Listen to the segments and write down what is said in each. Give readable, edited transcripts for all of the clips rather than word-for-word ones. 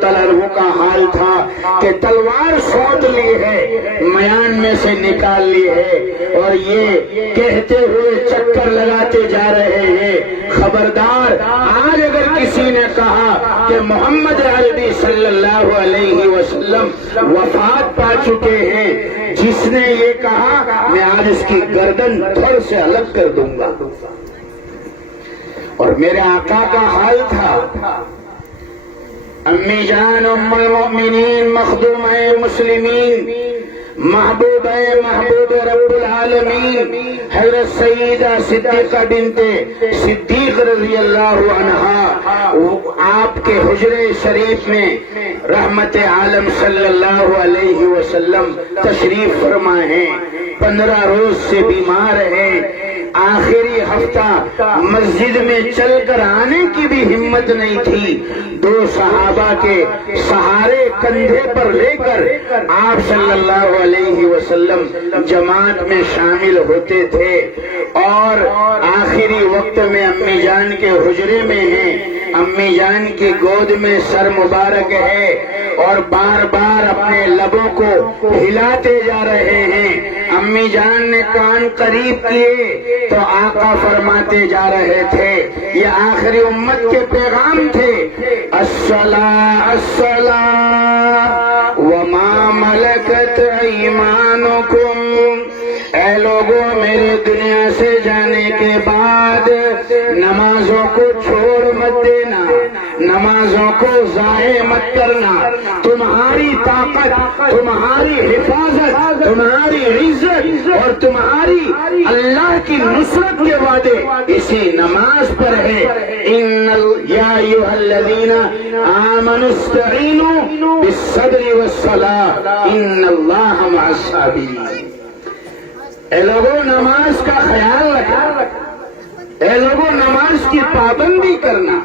تعالیٰ عنہ کا حال تھا کہ تلوار سونت لی ہے، میان میں سے نکال لی ہے، اور یہ کہتے ہوئے چکر لگاتے جا رہے ہیں، خبردار آج اگر کسی نے کہا کہ محمد عربی صلی اللہ علیہ وسلم وفات پا چکے ہیں، جس نے یہ کہا میں آج اس کی گردن دھڑ سے الگ کر دوں گا۔ اور میرے آقا کا حال تھا، امی جان ام المؤمنین مخدومہ مسلمین محبوبہ محبوب رب العالمین حضرت سیدہ صدیقہ بنت صدیق رضی اللہ عنہا آپ کے حجرے شریف میں رحمت عالم صلی اللہ علیہ وسلم تشریف فرما ہیں، 15 روز سے بیمار ہیں، آخری ہفتہ مسجد میں چل کر آنے کی بھی ہمت نہیں تھی، 2 صحابہ کے سہارے کندھے پر لے کر آپ صلی اللہ علیہ وسلم جماعت میں شامل ہوتے تھے، اور آخری وقت میں امی جان کے حجرے میں ہیں، امی جان کی گود میں سر مبارک ہے، اور بار بار اپنے لبوں کو ہلاتے جا رہے ہیں۔ امی جان نے کان قریب کیے تو آقا فرماتے جا رہے تھے، یہ آخری امت کے پیغام تھے، الصلاۃ الصلاۃ وما ملکت ایمانکم، اے لوگوں میرے دنیا سے جانے کے بعد نمازوں کو چھوڑ مت دینا، نمازوں کو ضائع مت کرنا، تمہاری طاقت، تمہاری حفاظت، تمہاری عزت اور تمہاری اللہ کی نصرت کے وعدے اسی نماز پر ہے۔ یا ایھا الذین آمنوا استعینوا بالصبر والصلاۃ ان اللہ مع الصابرین، اے لوگوں نماز کا خیال رکھنا، اے لوگوں نماز کی پابندی کرنا،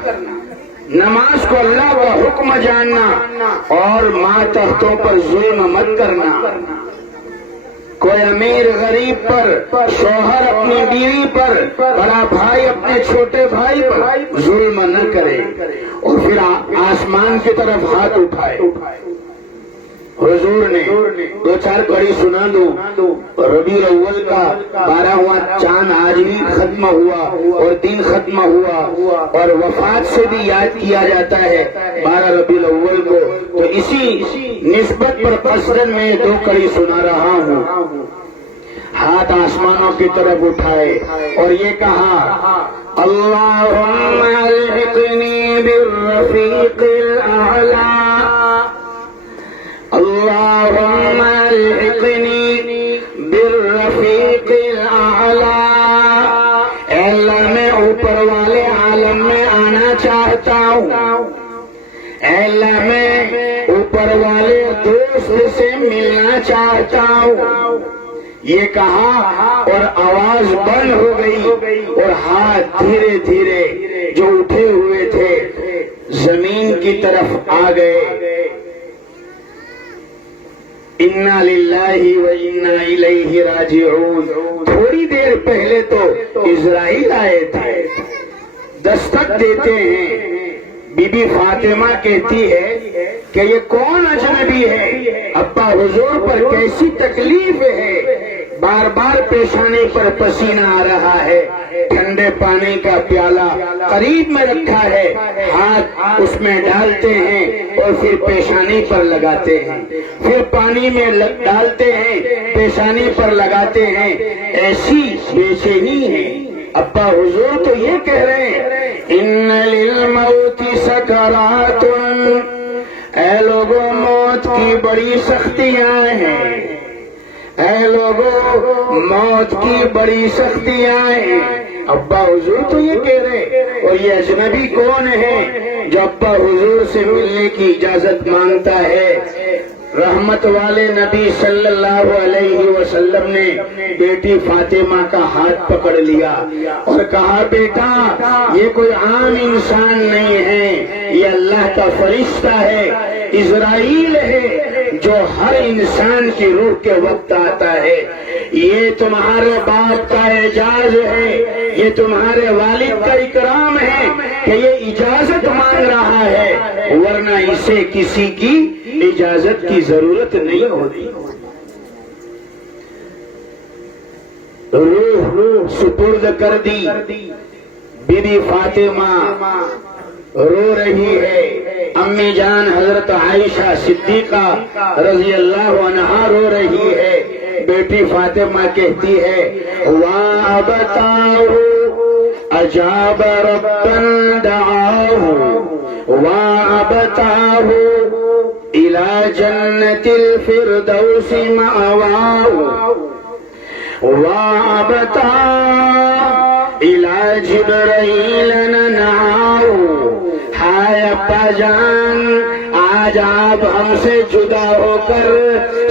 نماز کو اللہ کا حکم جاننا، اور ماتحتوں پر ظلم مت کرنا، کوئی امیر غریب پر، شوہر اپنی بیوی پر، بڑا بھائی اپنے چھوٹے بھائی پر ظلم نہ کرے، اور پھر آسمان کی طرف ہاتھ اٹھائے۔ حضور نے 2-4 بڑی سنا دو، ربیع الاول کا 12واں چاند آج بھی ختم ہوا اور دن ختم ہوا، اور وفات سے بھی یاد کیا جاتا ہے 12 ربیع الاول کو، تو اسی نسبت پر قصداً میں 2 کڑی سنا رہا ہوں۔ ہاتھ آسمانوں کی طرف اٹھائے اور یہ کہا، اللہم الحقنی بالرفیق الاعلی، اللہم الحقنی بالرفیق الاعلی، اے اللہ میں اوپر والے عالم میں آنا چاہتا ہوں، اے اللہ میں اوپر والے دوست سے ملنا چاہتا ہوں۔ یہ کہا اور آواز بند ہو گئی، اور ہاتھ دھیرے دھیرے جو اٹھے ہوئے تھے زمین کی طرف آ گئے۔ انا للہ و انا الیہ راجعون، تھوڑی دیر پہلے تو اسرائیل آئے تھے، دستک دیتے ہیں، بی بی فاطمہ کہتی ہے کہ یہ کون اجنبی ہے، ابا حضور پر کیسی تکلیف ہے، بار بار پیشانی پر پسینہ آ رہا ہے، ٹھنڈے پانی کا پیالہ قریب میں رکھا ہے، ہاتھ اس میں ڈالتے ہیں اور پھر پیشانی پر لگاتے ہیں، پھر پانی میں ڈالتے ہیں، پیشانی پر لگاتے ہیں، ایسی بے چینی ہے۔ ابا حضور تو یہ کہہ رہے ہیں، ان للموت سکرات، اے لوگوں موت کی بڑی سختیاں ہیں، اے لوگوں موت کی بڑی سختیاں ہیں۔ ابا حضور تو یہ کہہ رہے، اور یہ اجنبی کون ہے جو ابا حضور سے ملنے کی اجازت مانگتا ہے؟ رحمت والے نبی صلی اللہ علیہ وسلم نے بیٹی فاطمہ کا ہاتھ پکڑ لیا اور کہا، بیٹا یہ کوئی عام انسان نہیں ہے، یہ اللہ کا فرشتہ ہے، اسرائیل ہے، جو ہر انسان کی روح کے وقت آتا ہے. یہ تمہارے باپ کا اعزاز ہے، یہ تمہارے والد کا اکرام ہے کہ یہ اجازت مانگ رہا ہے، ورنہ اسے کسی کی اجازت کی ضرورت نہیں ہوتی. روح سپرد کر دی. بی بی فاطمہ رو رہی ہے. امی جان حضرت عائشہ صدیقہ رضی اللہ عنہا رو رہی ہے. بیٹی فاطمہ کہتی ہے وَابْتَاهُ أَجَابَ رَبًّا دَعَاهُ وَابْتَاهُ إِلَى جَنَّةِ الْفِرْدَوْسِ مَأْوَاهُ وَابْتَاهُ إِلَى جِبْرَائِيلَ نَنْعَاهُ. ہائے ابا جان، آج آپ ہم سے جدا ہو کر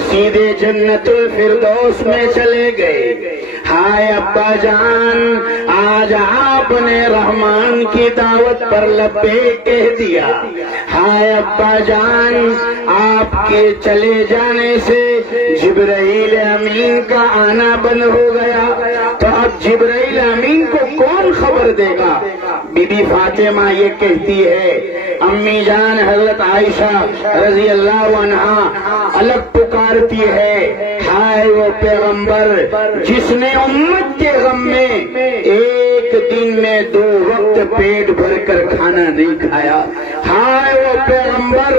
سیدھے جنت الفردوس میں چلے گئے. ہائے ابا جان، آج آپ نے رحمان کی دعوت پر لبیک کہہ دیا. ہائے ابا جان، آپ کے چلے جانے سے جبرائیل امین کا آنا بند ہو گیا، تو اب جبرائیل امین کو کون خبر دے گا؟ بی بی فاطمہ یہ کہتی ہے. امی جان حضرت عائشہ رضی اللہ عنہا الگ پکارتی ہے ہائے وہ پیغمبر جس نے امت کے غم میں ایک دن میں 2 وقت پیٹ بھر کر کھانا نہیں کھایا. ہائے وہ پیغمبر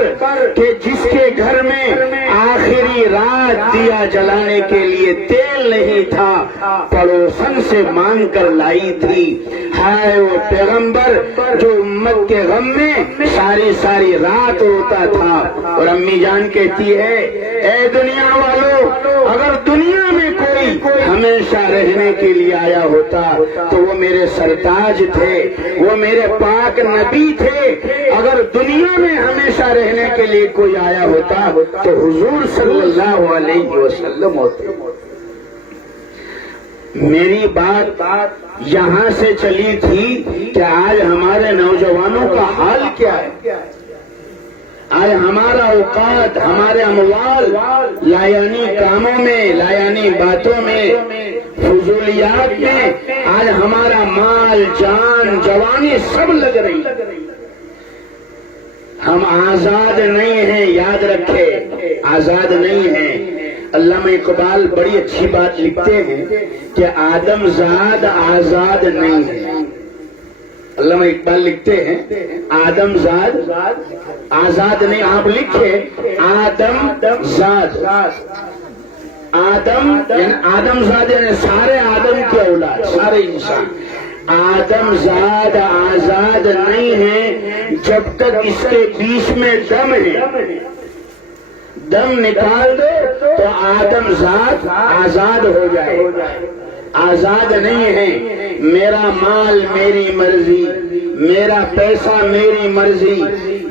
کہ جس کے گھر میں آخری رات دیا جلانے کے لیے تیل نہیں تھا، پڑوسن سے مانگ کر لائی تھی. ہائے وہ پیغمبر جو امت کے غم میں ساری رات روتا تھا. اور امی جان کہتی ہے اے دنیا والوں، اگر دنیا میں کوئی ہمیشہ رہنے کے لیے آیا ہوتا تو وہ میرے سرتاج تھے، وہ میرے پاک نبی تھے. اگر دنیا میں ہمیشہ رہنے کے لیے کوئی آیا ہوتا تو حضور صلی اللہ علیہ وسلم ہوتے. میری بات یہاں سے چلی تھی کہ آج ہمارے نوجوانوں کا حال کیا ہے. آج ہمارا اوقات، ہمارے اموال لایانی کاموں میں، لایانی باتوں میں، فضولیات میں، آج ہمارا مال، جان، جوانی سب لگ رہی. ہم آزاد نہیں ہیں، یاد رکھے آزاد نہیں ہیں. علامہ اقبال بڑی اچھی بات لکھتے ہیں کہ آدم زاد آزاد نہیں ہے. علامہ اقبال لکھتے ہیں آدم زاد آزاد نہیں. آپ لکھے آدم زاد. آدم زاد یعنی سارے آدم کے اولاد، سارے انسان. آدم زاد آزاد نہیں ہے جب تک اس کے بیچ میں دم ہے. دم نکال دو تو آدم زاد آزاد ہو جائے. آزاد نہیں ہے. میرا مال میری مرضی، میرا پیسہ میری مرضی،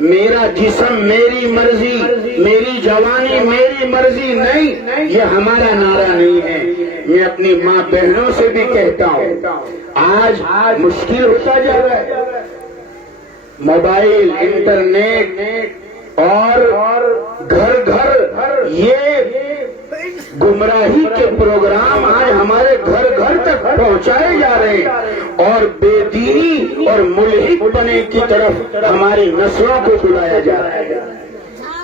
میرا جسم میری مرضی، میری جوانی میری مرضی نہیں، یہ ہمارا نعرہ نہیں ہے. میں اپنی ماں بہنوں سے بھی کہتا ہوں آج مشکل ہوتا جا رہا ہے. موبائل، انٹرنیٹ اور گھر گھر یہ گمراہی کے پروگرام آج ہمارے گھر گھر تک پہنچائے جا رہے ہیں اور بے دینی اور ملحد بنے کی طرف ہماری نسلوں کو بلایا جا رہا ہے.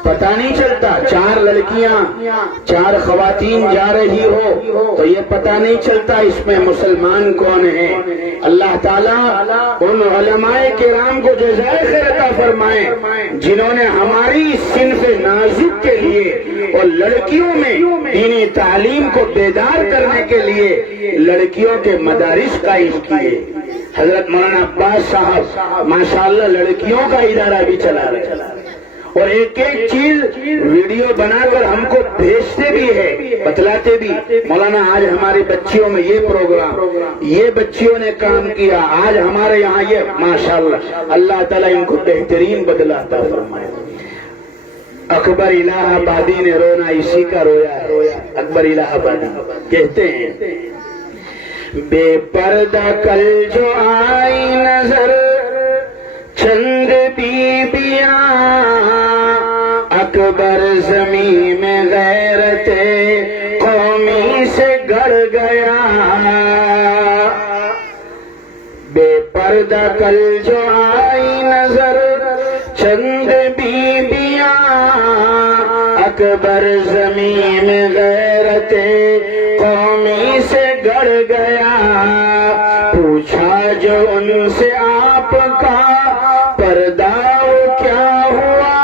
پتہ نہیں چلتا 4 لڑکیاں 4 خواتین جا رہی ہو تو یہ پتہ نہیں چلتا اس میں مسلمان کون ہے. اللہ تعالیٰ ان علماء کرام کو جزائے خیر عطا فرمائے جنہوں نے ہماری صنف نازک کے لیے اور لڑکیوں میں دینی تعلیم کو بیدار کرنے کے لیے لڑکیوں کے مدارس قائم کیے. حضرت مولانا عباس صاحب ماشاءاللہ لڑکیوں کا ادارہ بھی چلا رہے ہیں اور ایک چیز ویڈیو بنا کر ہم کو بھیجتے بھی ہے، بتلاتے بھی. مولانا آج ہماری بچیوں میں یہ پروگرام، یہ بچیوں نے کام کیا، آج ہمارے یہاں یہ ماشاءاللہ. اللہ تعالیٰ ان کو بہترین بدلہ عطا فرمائے. اکبر الہ آبادی نے رونا اسی کا رویا ہے. اکبر الہ آبادی کہتے ہیں بے پردہ کل جو آئی نظر چند بیبیاں اکبر زمین میں غیرت قومی سے گڑ گیا، بے پردہ کل جو آئی نظر چند بیبیاں، اکبر زمین میں غیرت قومی سے گڑ گیا، پوچھا جو ان سے آپ کا پردہ کیا ہوا،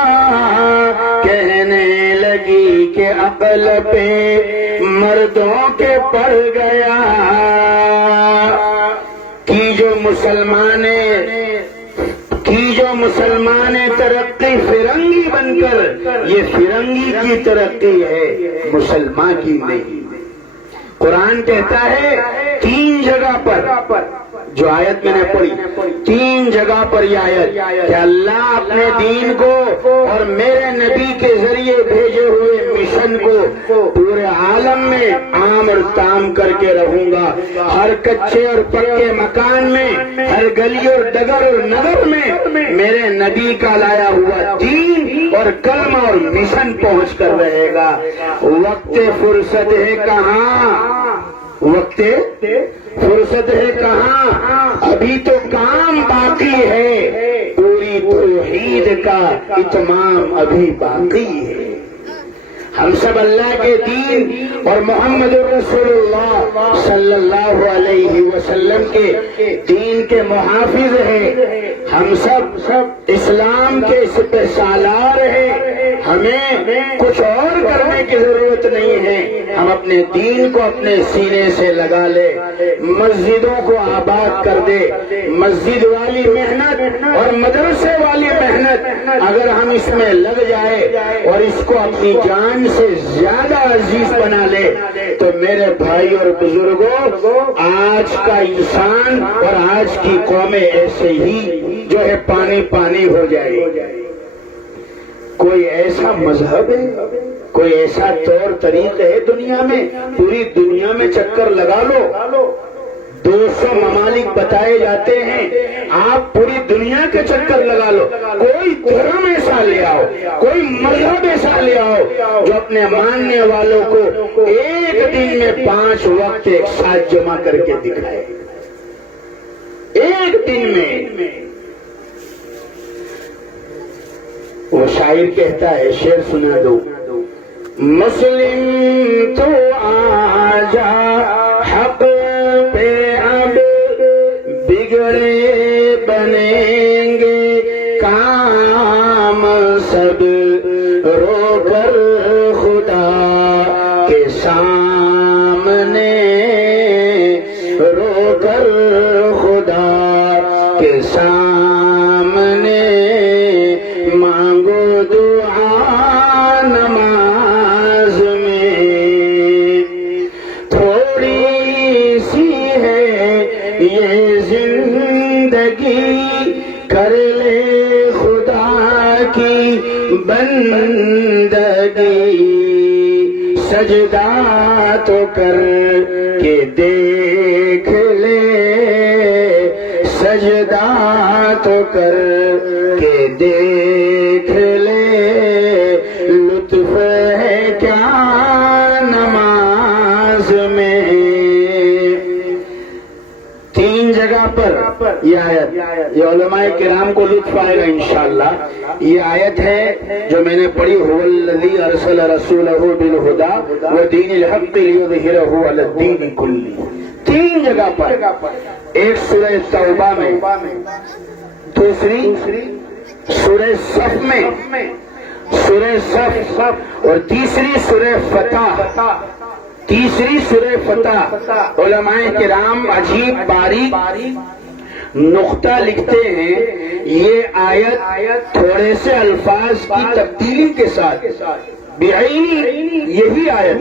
کہنے لگی کہ عقل پہ مردوں کے پڑ گیا، کی جو مسلمانیں ترقی فرنگی بن کر، یہ فرنگی کی ترقی ہے، مسلمان کی نہیں۔ قرآن کہتا ہے 3 جگہ پر، جو آیت میں نے پڑھی 3 جگہ پر یہ آیت کہ اللہ اپنے دین کو اور میرے نبی کے ذریعے بھیجے ہوئے مشن کو پورے عالم میں عام اور تام کر کے رہوں گا، ہر کچے اور پکے مکان میں، ہر گلی اور ڈگر اور نگر میں میرے نبی کا لایا ہوا دین اور کلمہ اور مشن پہنچ کر رہے گا۔ وقت فرصت ہے کہاں، وقت فرصت ہے کہاں، ابھی تو کام باقی ہے، پوری توحید کا اتمام ابھی باقی ہے۔ ہم سب اللہ کے دین اور محمد رسول اللہ صلی اللہ علیہ وسلم کے دین کے محافظ ہیں، ہم سب اسلام کے سپہ سالار ہیں، ہمیں کچھ اور کرنے کی ضرورت نہیں ہے، ہم اپنے دین کو اپنے سینے سے لگا لے، مسجدوں کو آباد کر دے، مسجد والی محنت اور مدرسے والی محنت اگر ہم اس میں لگ جائے اور اس کو اپنی جان سے زیادہ عزیز بنا لے تو میرے بھائی اور بزرگوں، آج کا انسان اور آج کی قومیں ایسے ہی جو ہے پانی پانی ہو جائے۔ کوئی ایسا مذہب ہے، کوئی ایسا طور طریقہ ہے دنیا میں، پوری دنیا میں چکر لگا لو، 200 ممالک بتائے جاتے ہیں، آپ پوری دنیا کے چکر لگا لو، کوئی دھرم ایسا لے آؤ، کوئی مذہب ایسا لے آؤ جو اپنے ماننے والوں کو ایک دن میں 5 وقت ایک ساتھ جمع کر کے دکھائے، ایک دن میں۔ وہ شاعر کہتا ہے، شعر سنا دو، مسلم تو آجا حق پہ اب بگڑے بنیں گے کام سب، رو کر خدا کے سامنے، رو کر خدا کے سامنے مانگو دعا نماز میں، تھوڑی سی ہے یہ زندگی، کر لے خدا کی بندگی، سجدہ تو کر کے دیکھ لے، سجدہ تو کر کے دیکھ لے، لطف ہے کیا نماز میں۔ 3 جگہ پر یہ آیت، یہ علماء کرام کو لطف آئے گا انشاءاللہ۔ یہ آیت ہے جو میں نے پڑھی، هو الذی ارسل رسولہ بالہدی ودین الحق لیظہرہ علی الدین کلہ، 3 جگہ پر، ایک سورہ توبہ میں، دوسری سورہ صف میں، سورہ صف، اور تیسری سورہ فتح، تیسری سورہ فتح۔ علماء کرام عجیب باریک نقطہ لکھتے ہیں، یہ آیت تھوڑے سے الفاظ کی تبدیلی کے ساتھ بعینی یہی آیت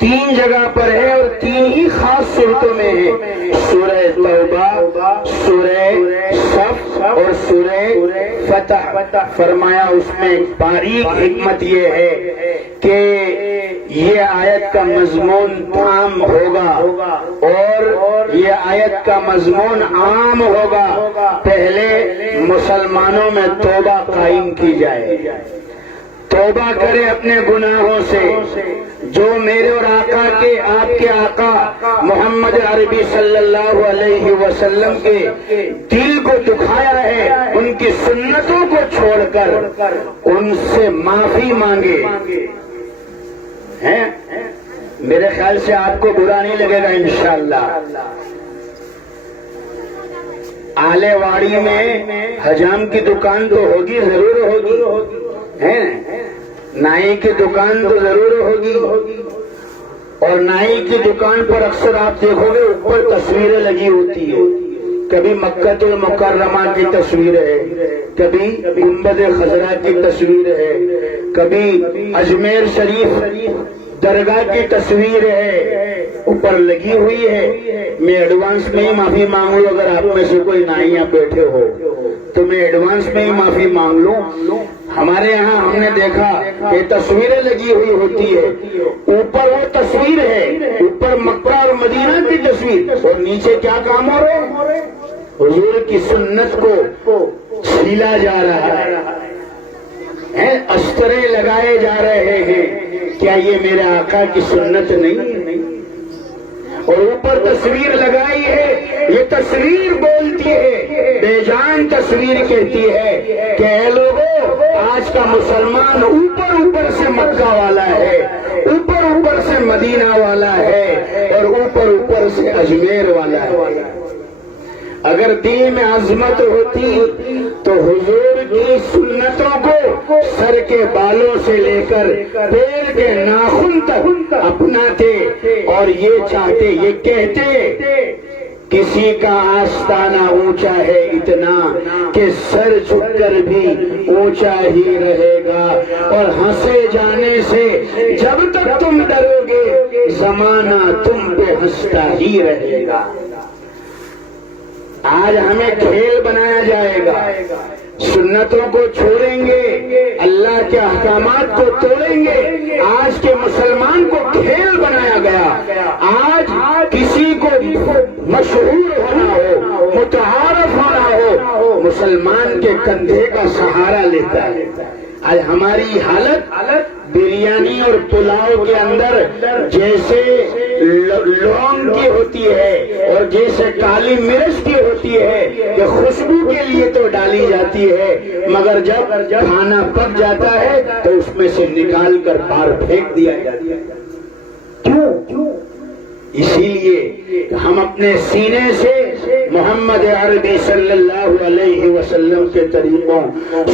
3 جگہ پر ہے اور 3 ہی خاص صورتوں میں ہے، سورہ توبہ، سورہ صف اور سورہ فتح۔ فرمایا اس میں باریک حکمت یہ ہے کہ یہ آیت کا مضمون عام ہوگا اور یہ آیت کا مضمون عام ہوگا۔ پہلے مسلمانوں میں توبہ قائم کی جائے، توبہ کرے اپنے گناہوں سے، جو میرے اور آقا کے، آپ کے آقا محمد عربی صلی اللہ علیہ وسلم کے دل کو دکھایا ہے، ان کی سنتوں کو چھوڑ کر ان سے معافی مانگے ہیں۔ میرے خیال سے آپ کو برا نہیں لگے گا انشاءاللہ۔ آلے واڑی میں حجام کی دکان تو ہوگی، ضرور ہوگی، ہے نائی کی دکان تو ضرور ہوگی، اور نائی کی دکان پر اکثر آپ دیکھو گے اوپر تصویریں لگی ہوتی ہے، کبھی مکہ المکرمہ کی تصویر ہے، کبھی گنبد خضرا کی تصویر ہے، کبھی اجمیر شریف درگاہ کی تصویر ہے، اوپر لگی ہوئی ہے۔ میں ایڈوانس میں ہی معافی مانگ لوں، اگر آپ میں سے کوئی نائیاں بیٹھے ہو تو میں ایڈوانس میں ہی معافی مانگ لوں۔ ہمارے یہاں ہم نے دیکھا کہ تصویریں لگی ہوئی ہوتی ہے، اوپر وہ تصویر ہے، اوپر مکہ اور مدینہ کی تصویر، اور نیچے کیا کام ہو رہا ہے؟ حضور کی سنت کو چھیلا جا رہا ہے، استرے لگائے جا رہے ہیں۔ کیا یہ میرے آقا کی سنت نہیں ہے؟ اور اوپر تصویر لگائی ہے، یہ تصویر بولتی ہے، بے جان تصویر کہتی ہے کہ اے لوگوں، آج کا مسلمان اوپر سے مکہ والا ہے، اوپر سے مدینہ والا ہے، اور اوپر سے اجمیر والا ہے۔ اگر دین میں عظمت ہوتی تو حضور کی سنتوں کو سر کے بالوں سے لے کر پیر کے ناخن تک اپناتے، اور یہ چاہتے، یہ کہتے کسی کا آستانہ اونچا ہے اتنا کہ سر جھک کر بھی اونچا ہی رہے گا، اور ہنسے جانے سے جب تک تم ڈرو گے زمانہ تم پہ ہنستا ہی رہے گا۔ آج ہمیں کھیل بنایا جائے گا، سنتوں کو چھوڑیں گے، اللہ کے احکامات کو توڑیں گے۔ آج کے مسلمان کو کھیل بنایا گیا۔ آج کسی کو مشہور ہونا ہو، متعارف ہونا ہو، مسلمان کے کندھے کا سہارا لیتا ہے۔ آج ہماری حالت بریانی اور پلاؤ کے اندر جیسے لونگ کی ہوتی ہے اور جیسے کالی مرچ کی ہوتی ہے کہ خوشبو کے لیے تو ڈالی جاتی ہے، مگر جب کھانا پک جاتا ہے تو اس میں سے نکال کر باہر پھینک دیا جاتا ہے۔ کیوں؟ اسی لیے ہم اپنے سینے سے محمد عربی صلی اللہ علیہ وسلم کے طریقوں،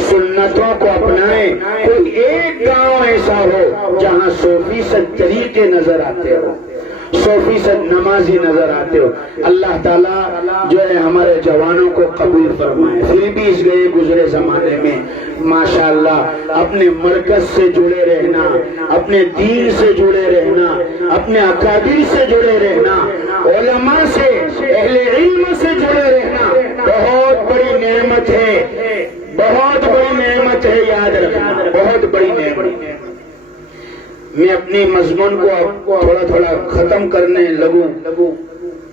سنتوں کو اپنائیں۔ کوئی ایک گاؤں ایسا ہو جہاں 100% طریقے نظر آتے ہو، 100% نمازی نظر آتے ہو۔ اللہ تعالیٰ جو ہے ہمارے جوانوں کو قبول فرمائے۔ پھر بھی اس گئے گزرے زمانے میں ماشاءاللہ اپنے مرکز سے جڑے رہنا، اپنے دین سے جڑے رہنا، اپنے اکابر سے جڑے رہنا، علماء سے، اہل علم سے جڑے رہنا بہت بڑی نعمت ہے، بہت بڑی نعمت ہے، یاد رکھنا، بہت بڑی نعمت ہے۔ میں اپنی مضمون کو اب تھوڑا ختم کرنے لگوں،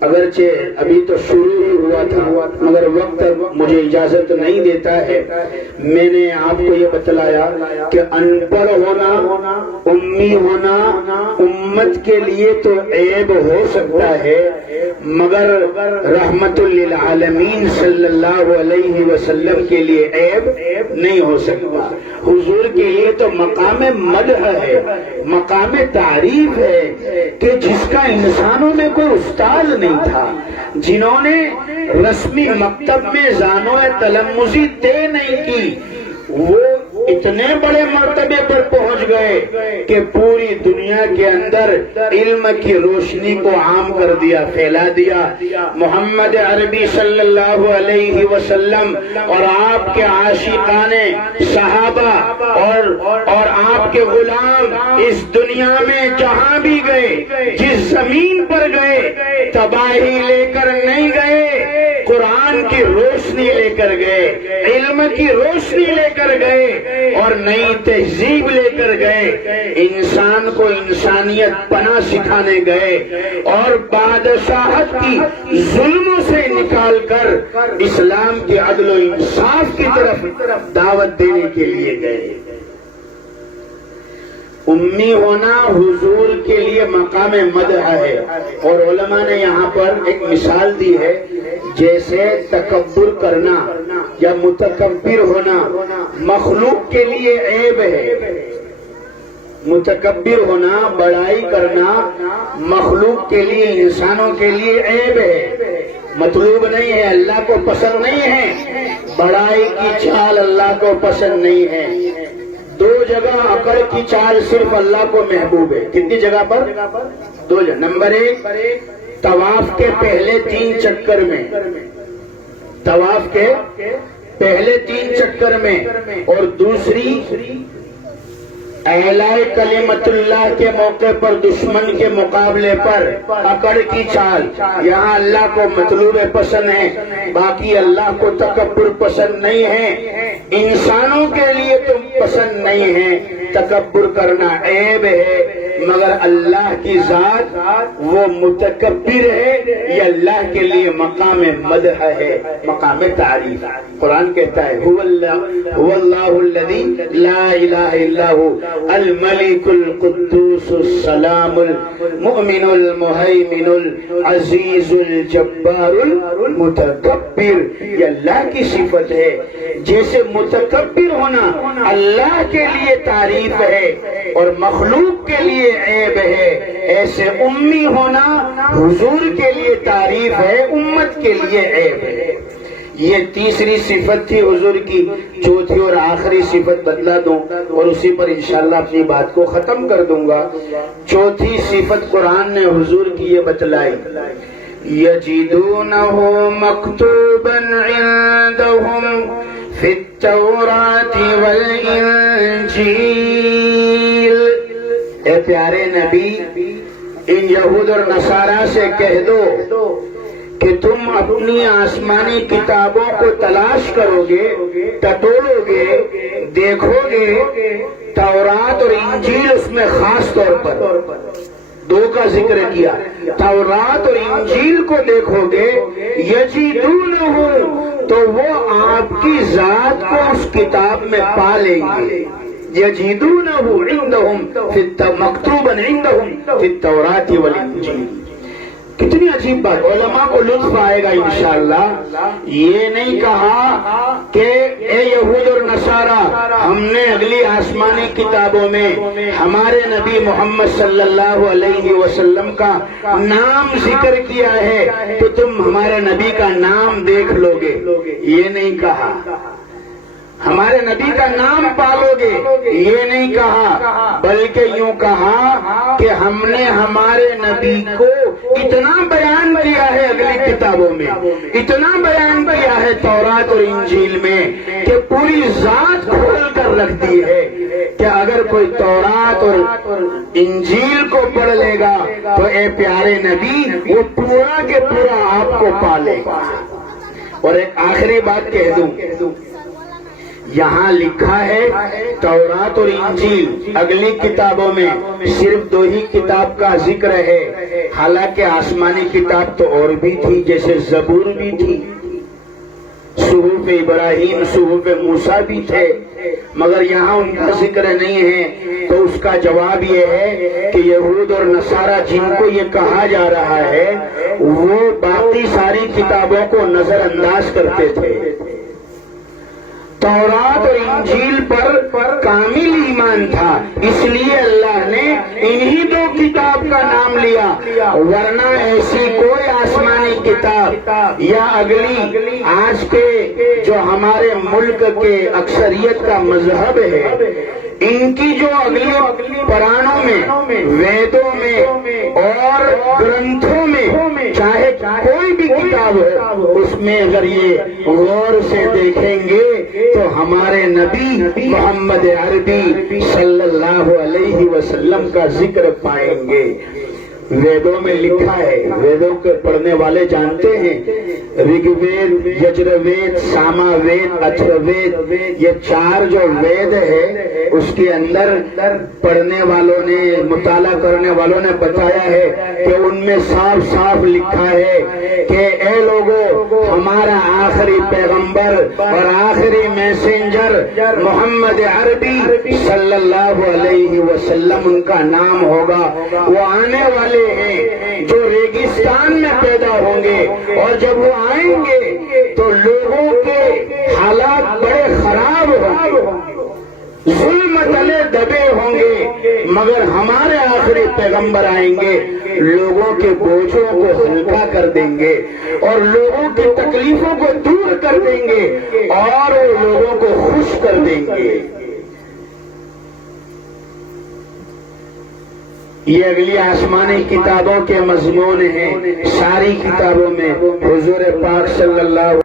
اگرچہ ابھی تو شروع ہی ہوا تھا مگر وقت مجھے اجازت نہیں دیتا ہے۔ میں نے آپ کو یہ بتلایا کہ ان پڑھ ہونا، امی ہونا امت کے لیے تو عیب ہو سکتا ہے، مگر رحمت للعالمین صلی اللہ علیہ وسلم کے لیے عیب نہیں ہو سکتا۔ حضور کے لیے تو مقام مدح ہے، مقام تعریف ہے کہ جس کا انسانوں میں کوئی استاد نہیں تھا، جنہوں نے رسمی مکتب میں زانو تلمذی طے نہیں کی، وہ اتنے بڑے مرتبے پر پہنچ گئے کہ پوری دنیا کے اندر علم کی روشنی کو عام کر دیا، پھیلا دیا۔ محمد عربی صلی اللہ علیہ وسلم اور آپ کے عاشقان صحابہ اور آپ کے غلام اس دنیا میں جہاں بھی گئے، جس زمین پر گئے، تباہی لے کر نہیں گئے، قرآن کی روشنی لے کر گئے، علم کی روشنی لے کر گئے اور نئی تہذیب لے کر گئے، انسان کو انسانیت پناہ سکھانے گئے اور بادشاہت کی ظلموں سے نکال کر اسلام کے عدل و انصاف کی طرف دعوت دینے کے لیے گئے۔ امی ہونا حضور کے لیے مقام مدح ہے، اور علماء نے یہاں پر ایک مثال دی ہے، جیسے تکبر کرنا یا متکبر ہونا مخلوق کے لیے عیب ہے، متکبر ہونا بڑائی کرنا مخلوق کے لیے انسانوں کے لیے عیب ہے، مطلوب نہیں ہے، اللہ کو پسند نہیں ہے، بڑائی کی چال اللہ کو پسند نہیں ہے۔ دو جگہ اکڑ کی چال صرف اللہ کو محبوب ہے، کتنی جگہ پر؟ دو جگہ۔ نمبر ایک، طواف کے پہلے 3 چکر میں، طواف کے پہلے 3 چکر میں، اور دوسری اعلاء کلمت اللہ کے موقع پر دشمن کے مقابلے پر اکڑ کی چال۔ یہاں اللہ کو مطلوب پسند ہے، باقی اللہ کو تکبر پسند نہیں ہے، انسانوں کے لیے تم پسند نہیں ہے، تکبر کرنا عیب ہے، مگر اللہ کی ذات وہ متکبر ہے، یہ اللہ کے لیے مقام مدح ہے، مقام تعریف۔ قرآن کہتا ہے هو اللہ الذی لا الہ الا هو الملک القدوس السلام المؤمن المہیمن العزیز الجبار المتکبر۔ یہ اللہ کی صفت ہے، جیسے متکبر ہونا اللہ کے لیے تعریف ہے اور مخلوق کے لیے عیب ہے، ایسے امی ہونا حضور کے لیے تعریف ہے، امت کے لیے عیب ہے۔ یہ تیسری صفت تھی حضور کی۔ چوتھی اور آخری صفت بتلا دوں اور اسی پر انشاءاللہ اپنی بات کو ختم کر دوں گا۔ چوتھی صفت قرآن نے حضور کی یہ بتلائی، یجدونہ مکتوبا عندہم فی التوراۃ والانجیل۔ اے پیارے نبی، ان یہود اور نصارہ سے کہہ دو کہ تم اپنی آسمانی کتابوں کو تلاش کرو گے، ٹٹولو گے، دیکھو گے، تورات اور انجیل اس میں خاص طور پر 2 کا ذکر کیا، تورات اور انجیل کو دیکھو گے، یجدونہ، تو وہ آپ کی ذات کو اس کتاب میں پا لیں گے، یجدونہ عندہم مکتوبا عندہم فی التوراۃ والانجیل۔ کتنی عجیب بات، علماء کو لطف آئے گا انشاءاللہ۔ یہ نہیں کہا کہ اے یہود اور نصارہ، ہم نے اگلی آسمانی کتابوں میں ہمارے نبی محمد صلی اللہ علیہ وسلم کا نام ذکر کیا ہے تو تم ہمارے نبی کا نام دیکھ لو گے، یہ نہیں کہا۔ ہمارے نبی کا نام پالو گے، یہ نہیں کہا، بلکہ یوں کہا کہ ہم نے ہمارے نبی کو اتنا بیان کیا ہے اگلی کتابوں میں، اتنا بیان کیا ہے تورات اور انجیل میں کہ پوری ذات کھول کر رکھ دی ہے کہ اگر کوئی تورات اور انجیل کو پڑھ لے گا تو اے پیارے نبی وہ پورا کے پورا آپ کو پالے گا۔ اور ایک آخری بات کہہ دوں، یہاں لکھا ہے تورات اور انجیل، اگلی کتابوں میں صرف 2 ہی کتاب کا ذکر ہے، حالانکہ آسمانی کتاب تو اور بھی تھی، جیسے زبور بھی تھی، صحف ابراہیم، صحف موسیٰ بھی تھے، مگر یہاں ان کا ذکر نہیں ہے۔ تو اس کا جواب یہ ہے کہ یہود اور نصارہ جن کو یہ کہا جا رہا ہے وہ باقی ساری کتابوں کو نظر انداز کرتے تھے، تورات اور انجیل پر کامل ایمان تھا، اس لیے اللہ نے انہی 2 کتاب کا نام لیا، ورنہ ایسی کوئی آسمانی کتاب یا اگلی آج کے جو ہمارے ملک کے اکثریت کا مذہب ہے، ان کی جو اگلی پرانوں میں، ویدوں میں اور گرنتھوں میں چاہے کوئی بھی کتاب ہو، اس میں اگر یہ غور سے دیکھیں گے تو ہمارے نبی محمد عربی صلی اللہ علیہ وسلم کا ذکر پائیں گے۔ ویدوں میں لکھا ہے، ویدوں کے پڑھنے والے جانتے ہیں، رگ وید، یجر وید، ساما وید، اتھر وید، یہ 4 جو وید ہے اس اس کے اندر پڑھنے والوں نے، مطالعہ کرنے والوں نے بتایا ہے کہ ان میں صاف صاف لکھا ہے کہ اے لوگوں، ہمارا آخری پیغمبر اور آخری میسنجر محمد عربی صلی اللہ علیہ وسلم ان کا نام ہوگا. وہ آنے والے ہیں جو ریگستان میں پیدا ہوں گے، اور جب وہ آئیں گے تو لوگوں کے حالات بڑے خراب ہوں گے، ظلم تلے دبے ہوں گے، مگر ہمارے آخری پیغمبر آئیں گے، لوگوں کے بوجھوں کو ہلکا کر دیں گے اور لوگوں کی تکلیفوں کو دور کر دیں گے اور لوگوں کو خوش کر دیں گے. یہ اگلی آسمانی کتابوں کے مضمون ہیں. ساری کتابوں میں حضور پاک صلی اللہ